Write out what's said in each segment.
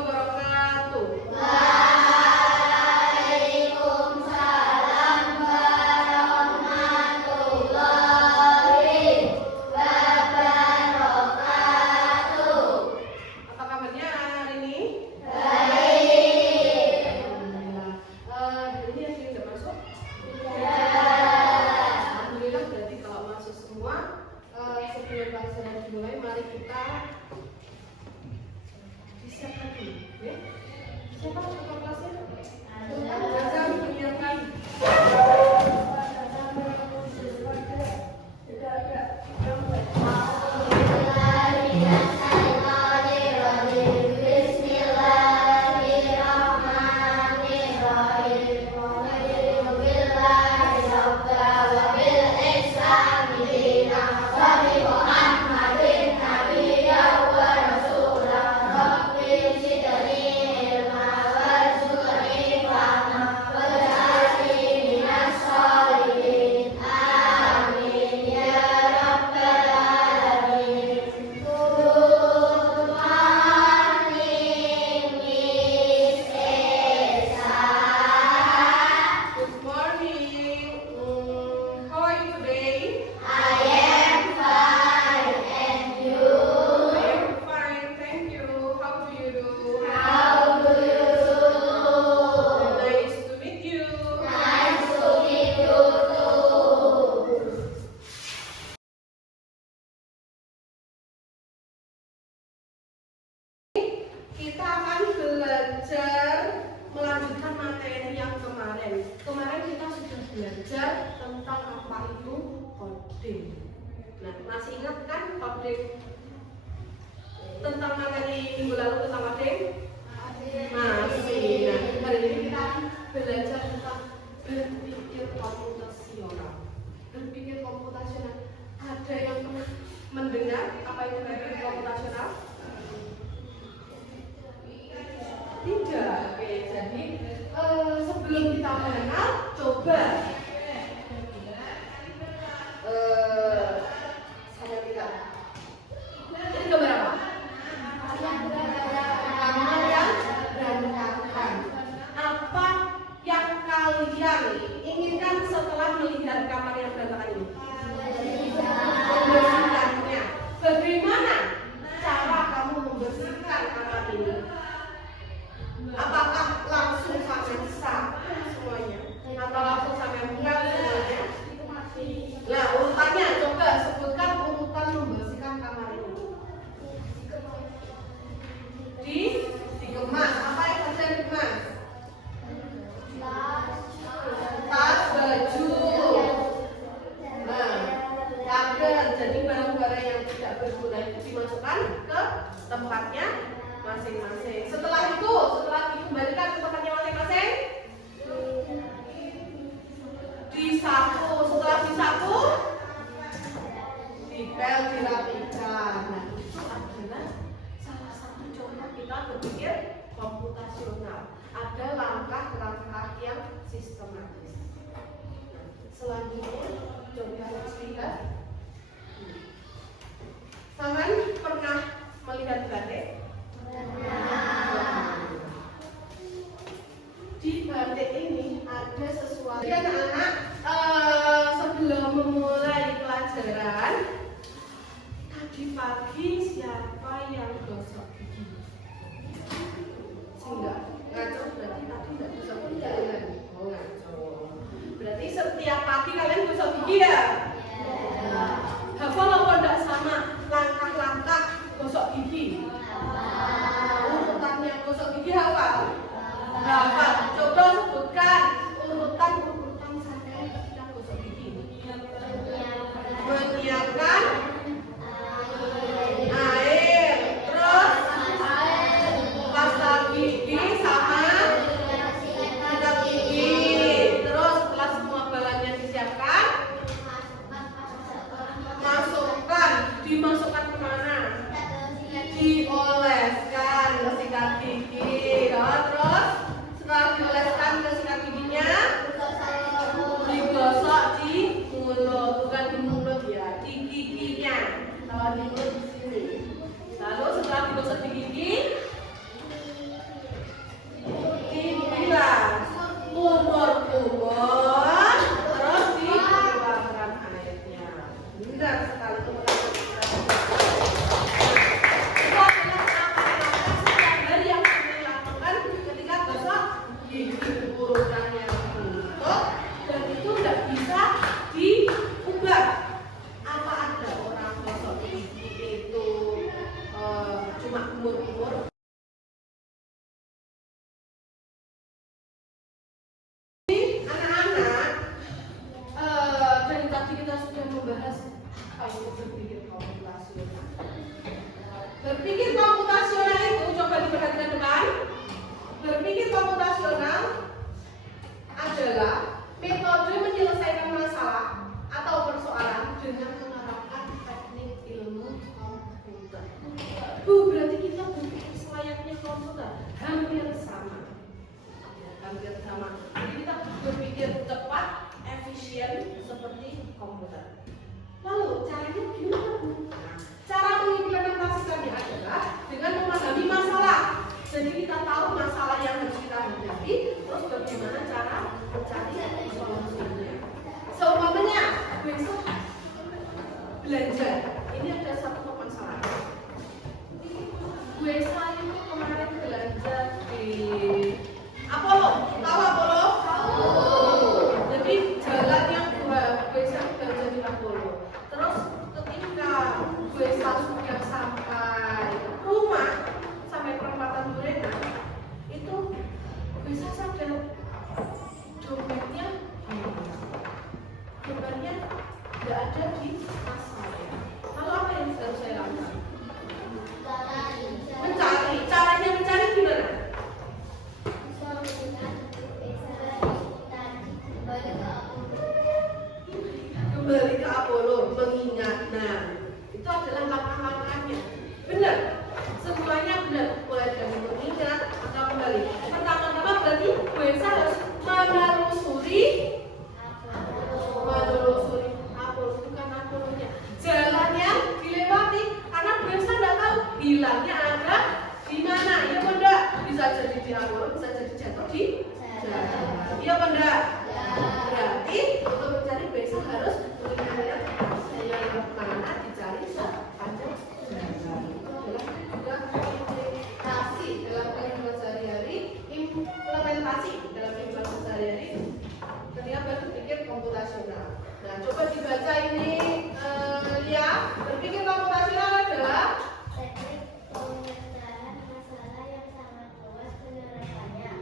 wabarakatuh. Waalaikumsalam warahmatullahi wabarakatuh. Apa kabarnya hari ini? Baik. Alhamdulillah. Hari ini yang sudah masuk? Ya. Alhamdulillah, berarti kalau masuk semua, sebelum pelajaran dimulai, mari kita disiapkan dulu, ya. Siapa ketua kelasnya? Azam menyiapkan. Good morning. How are you today? I am fine, thank you. How do you do? Nice to meet you. Kita akan belajar melanjutkan materi yang kemarin. Kemarin kita sudah belajar tentang apa itu coding. Nah, masih ingat kan coding? Tentang materi minggu lalu tentang coding? Masih. Nah, hari ini kita akan belajar tentang berpikir komputasional. Berpikir komputasional. Ada yang pernah mendengar apa itu berpikir komputasional? Tidak. Oke, jadi sebelum kita mengenal, coba saya tidak. Ini gambar apa? Kamar yang berantakan. Apa yang kalian inginkan setelah melihat kamar yang berantakan ini? Membersihkannya. Bagaimana cara kamu membersihkan kamar ini? Apakah langsung sampai sapu semuanya atau langsung sampai menggal semuanya? Nah, urutannya coba sebutkan urutan membersihkan kamar ini. Dikemas. Apa yang harus dikemas? Tas, baju, cager. Jadi barang-barang yang tidak berguna itu dimasukkan ke tempatnya masing-masing. Setelah dikembalikan ke tempatnya masing-masing, disapu. Setelah disapu, dipel, dirapikan. Nah, itu adalah salah satu contoh kita berpikir komputasional. Ada langkah-langkah yang sistematis. Selanjutnya, coba lihat. Kalian pernah melihat batik? Di batik ini ada sesuatu. Jadi anak-anak sebelum memulai pelajaran tadi pagi siapa yang gosok gigi? Enggak, ngaco berarti tadi nggak gosok gigi kan? Oh ngaco. Berarti setiap pagi kalian gosok gigi ya? Hafal apa enggak sama langkah-langkah gosok gigi? Urutannya gosok gigi hafal? Hafal. Coba sebutkan urutan sampai kita gosok gigi. Menyiapkan air, terus pasta gigi sama sikat gigi. Terus setelah semua balannya disiapkan, dimasukkan kemana? Dioleskan ke sikat gigi. Terus setelah dioleskan ke sikat giginya, digosok di mulut, bukan di mulut ya, di giginya. Kalau di mulut di sini. Lalu setelah digosok di gigi, Apa itu berpikir komputasional? Berpikir komputasional itu, coba diperhatikan depan. Berpikir komputasional adalah metode menyelesaikan masalah atau persoalan dengan menerapkan teknik ilmu komputer. Berarti kita berpikir selayaknya komputer, hampir sama. Ya, hampir sama. Jadi kita berpikir cepat, efisien seperti komputer. Lalu caranya gimana, Bu? Nah, cara mengimplementasikannya adalah dengan memahami masalah. Jadi kita tahu masalah yang harus kita hadapi, terus bagaimana cara mencari solusinya. Seumpamanya besok belanja, ini ada satu masalah. Gue itu kemarin belanja di Apollo, tahu Apollo? Jadi jalan yang gue belanja di Apollo. Terus ketika gue sudah sampai rumah, sampai perempatan Durena, itu bisa sadar dompetnya tidak ada di tas saya. Lalu apa yang harus saya lakukan? Mencari. Caranya mencari gimana? Kembali ke Apollo, mengingat. Nah, itu adalah langkah-langkahnya. Benar. Semuanya benar, mulai dari mengingat atau kembali. Pertama-tama berarti Buesa harus menelusuri Apollo, bukan Apollonya. Jalan yang dilewati, karena Buesa tidak tahu hilangnya ada di mana. Iya benda, bisa jadi di Apollo, bisa jadi jatuh di jalan. Iya benda. Berarti untuk mencari Buesa harus mengingat jalan mana dicari sepanjang jalan. Implementasi dalam kehidupan sehari-hari ketika berpikir komputasional. Nah, coba dibaca ini, ya. Berpikir komputasional adalah teknik pemecahan masalah yang sangat luas penerapannya.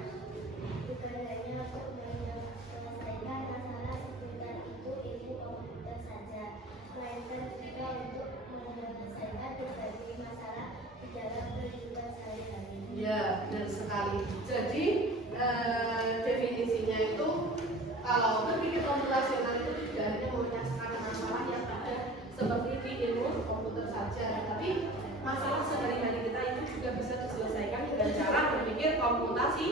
Bukan hanya untuk menyelesaikan masalah seputar ilmu komputer saja, melainkan juga untuk menyelesaikan berbagai masalah di dalam kehidupan sehari-hari. ya, benar sekali. Jadi definisinya itu kalau berpikir komputasional itu tidak hanya menyelesaikan masalah yang ada seperti di ilmu komputer saja, tapi masalah sehari-hari kita itu juga bisa diselesaikan dengan cara berpikir komputasi.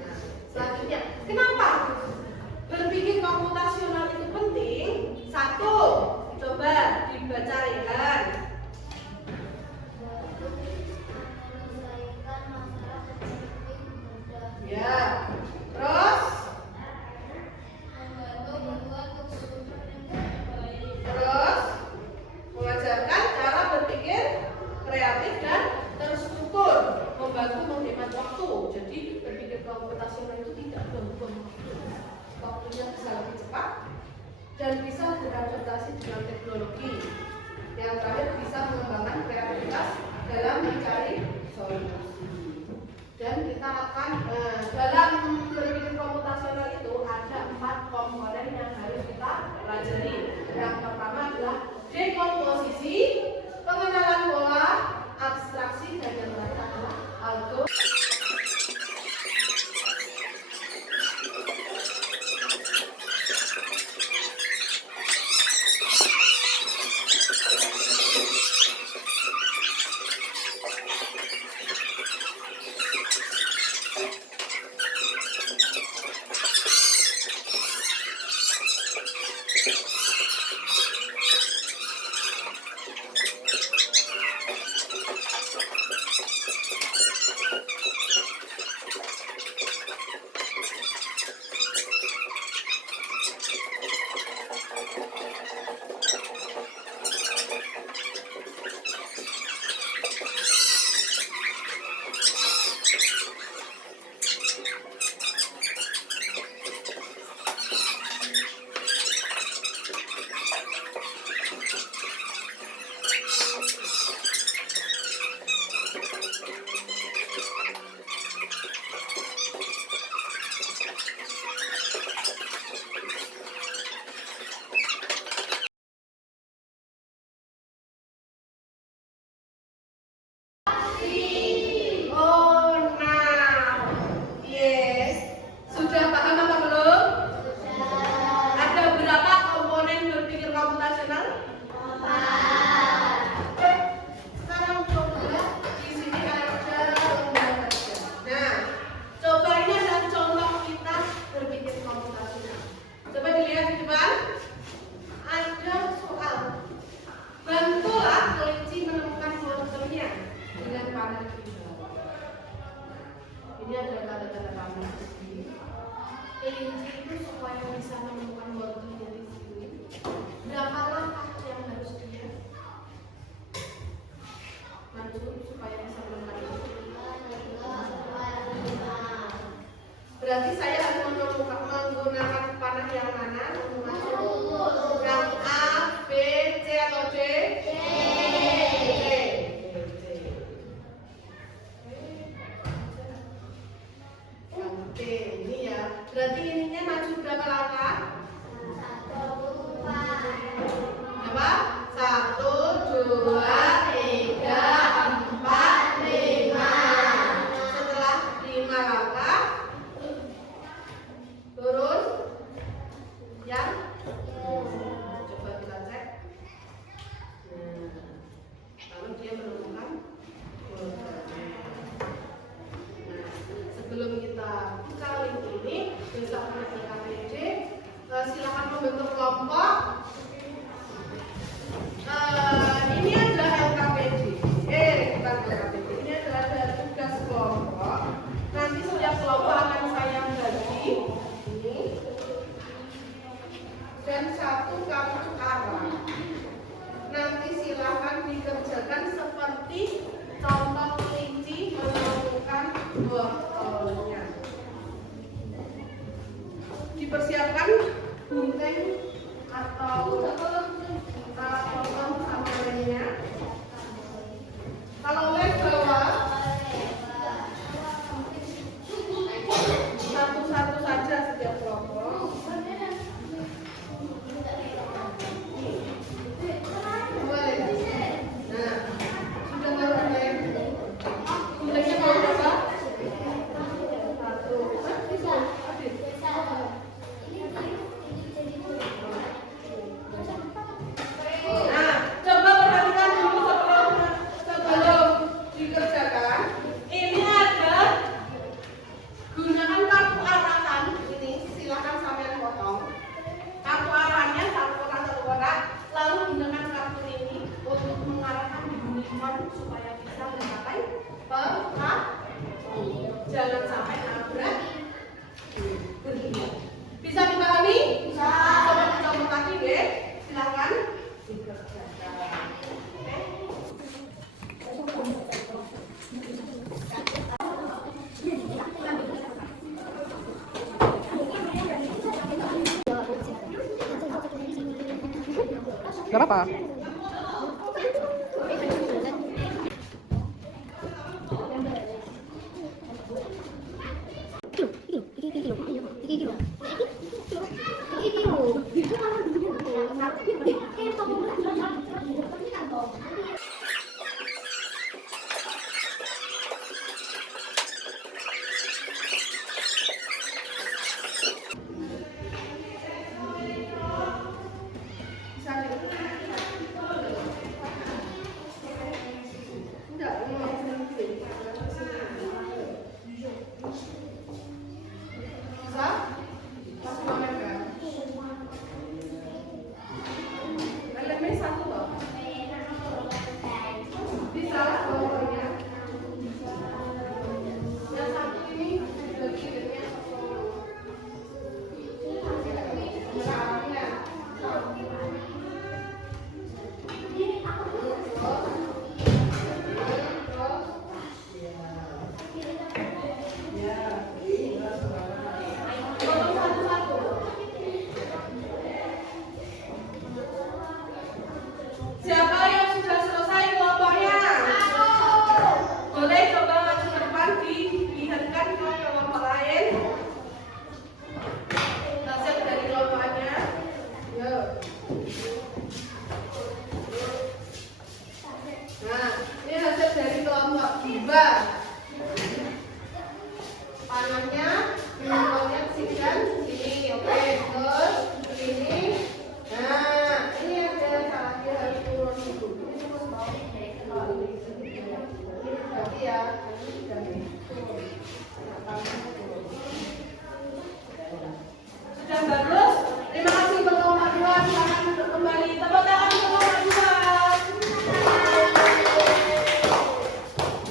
Nah, selanjutnya, kenapa berpikir komputasional itu penting? Satu, coba dibaca Rehan. Ya, terus mengajarkan cara berpikir kreatif dan terstruktur, membantu menghemat waktu. Jadi berpikir komputasional itu tidak buang-buang waktu, waktunya bisa lebih cepat dan bisa beradaptasi dengan teknologi. Yang terakhir bisa mengembangkan kreativitas dalam mencari solusi. Dan kita akan dalam berpikir komputasional itu ada 4 komponen yang harus kita pelajari. Yang pertama adalah dekomposisi, pengenalan pola, abstraksi, dan yang terakhir adalah algoritma. panah di bawah. Ini adalah tanda-tanda panah di sini. Kelinci itu supaya bisa menemukan wortelnya di sini. Berapa langkah yang harus dia maju supaya bisa menemukan itu? Berarti saya harus menggunakan panah yang mana untuk maju? Yang A, B, C atau D? D. Oke, ini ya. Berarti ininya maju berapa langkah? Apa? 1, 2, 3, 4, 5. Setelah 5 langkah turun yang coba kita cek. Lalu dia menemukan wortelnya. Nah, sebelum kita buka link ini, besok anak KPJ silakan membentuk kelompok. Ini adalah LKPJ. Bukan LKPJ. Ini adalah tugas kelompok. Nanti setiap kelompok akan saya bagi ini dan satu kartu arah. Nanti silakan dikerjakan seperti contoh kelinci menemukan wortelnya. Dipersiapkan gunting atau potong sama lemnya. Kalau lem bawa satu-satu saja setiap kelompok. Nah, sudah bawa lem. Guntingnya mau berapa? Satu. Bisa. Nah, coba perhatikan dulu sebelum dikerjakan. Ini ada gunakan kartu arahan ini, silakan sampai potong. Kartu arahannya satu kotak, lalu gunakan kartu ini untuk mengarahkan unicorn supaya bisa mencapai perhatian. Jangan sampai nabrak. Bisa dipahami? Bisa. Coba dicoba lagi deh. Silakan dikerjakan. Gak apa-apa.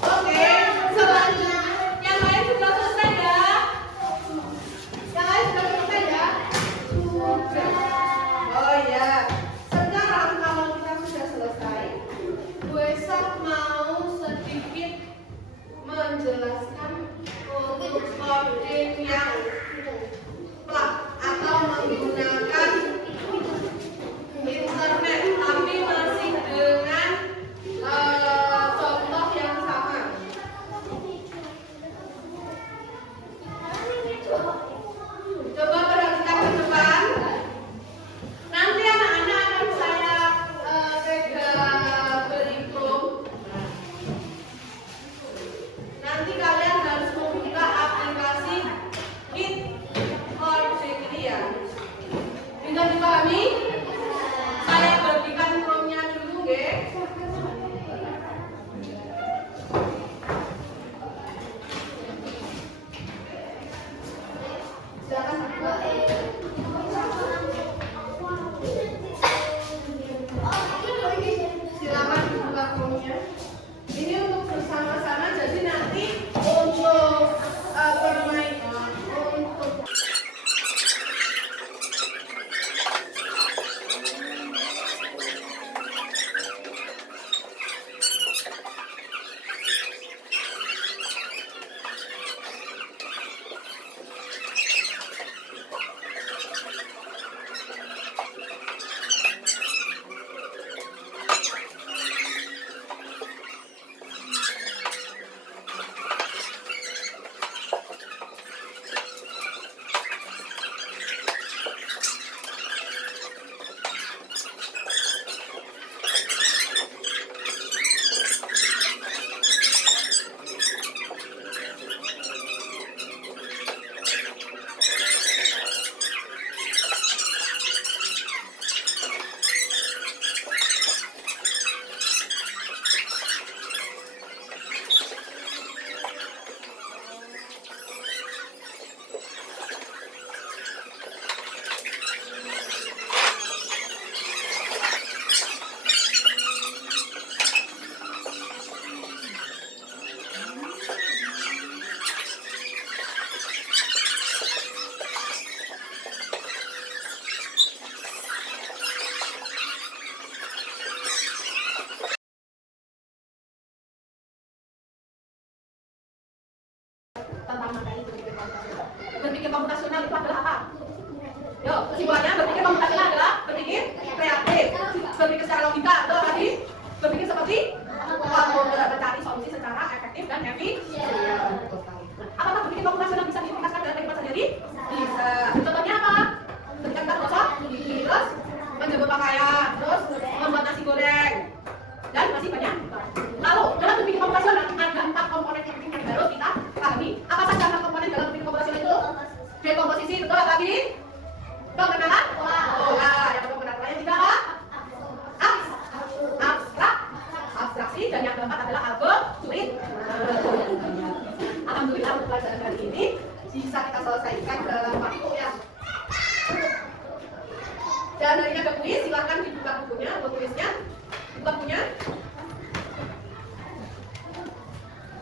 Oke. Bu Esa mau sedikit menjelaskan untuk coding yang plug atau menggunakan internet tapi masih dengan contoh yang sama. Coba perhatikan ke depan. Nanti anak-anak akan saya beri Chrome. Nanti kalian harus membuka aplikasi Kit Coding ini ya. Bisa dipahami? Saya berikan Chrome-nya dulu, nggih. Silakan buka. Silakan buka Chrome-nya. Ini untuk bersama-sama, jadi nanti untuk permainan untuk tentang materi berpikir komputasional. Berpikir komputasional itu adalah apa? Yo, kesimpulannya berpikir komputasional adalah berpikir kreatif, berpikir secara logika, atau tadi berpikir seperti komputer, mencari solusi secara efektif dan efisien. Apakah berpikir komputasional bisa diaplikasikan dalam kehidupan sehari-hari? Bisa. Contohnya apa? Ketika kita gosok, terus menjemur pakaian, terus membuat nasi goreng, dan masih banyak. Lalu dalam berpikir komputasional ada 4 komponen yang penting yang harus kita pahami. Apa saja 4 komponen dalam berpikir komputasional itu? Dekomposisi, betul tadi? Pengenalan pola. Yang kedua pengenalan pola. Yang ketiga apa? Abstraksi. Dan yang keempat adalah algoritma. Alhamdulillah untuk pelajaran hari ini bisa kita selesaikan dalam waktu ya. Dan hari ini ada kuis, silakan dibuka bukunya atau tulisnya. Buka bukunya.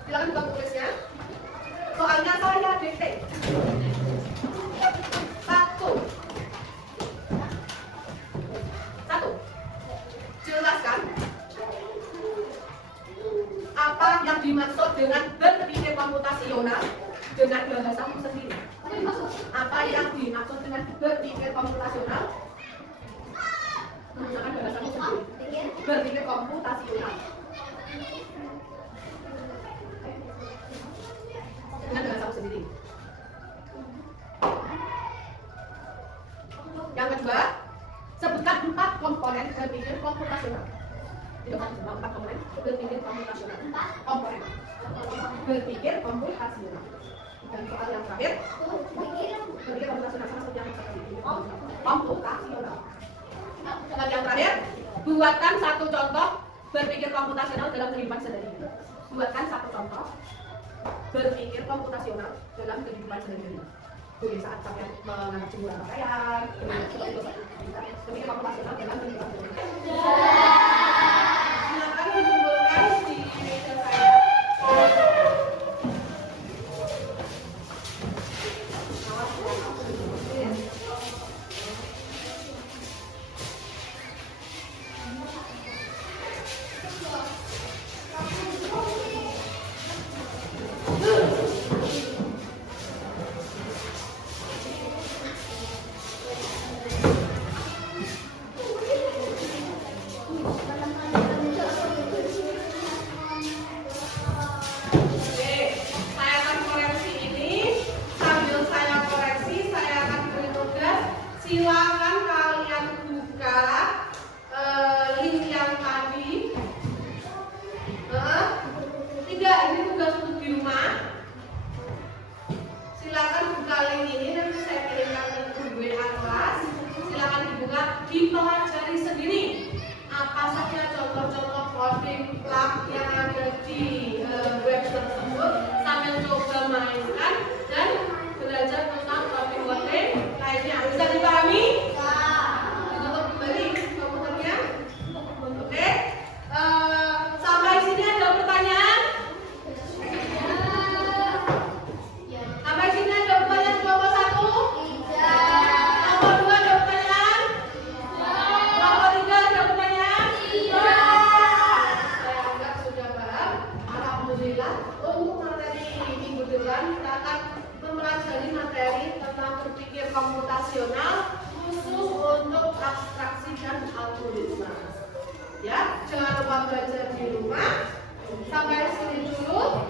Silakan buka tulisnya. Soalnya saya dikte. 1. Jelaskan apa yang dimaksud dengan berpikir komputasional dengan bahasamu sendiri. Apa yang dimaksud dengan berpikir komputasional menggunakan bahasamu sendiri. Berpikir komputasional dengan bahasamu sendiri. Yang kedua, sebutkan 4 komponen berpikir komputasional. Itu kan 4 komponen berpikir komputasional. Komponen berpikir komputasional. Dan soal yang terakhir, berpikir komputasional sama seperti yang tadi. Komputasional. Dan yang terakhir, buatkan 1 contoh berpikir komputasional dalam kehidupan sehari-hari. Buatkan 1 contoh berpikir komputasional dalam kehidupan sehari-hari. Jadi saat kalian menganggap jemuran pakaian, berpikir komputasional dalam kehidupan sehari-hari. Silakan dikumpulkan di meja saya. belajar di rumah. Sampai sini dulu.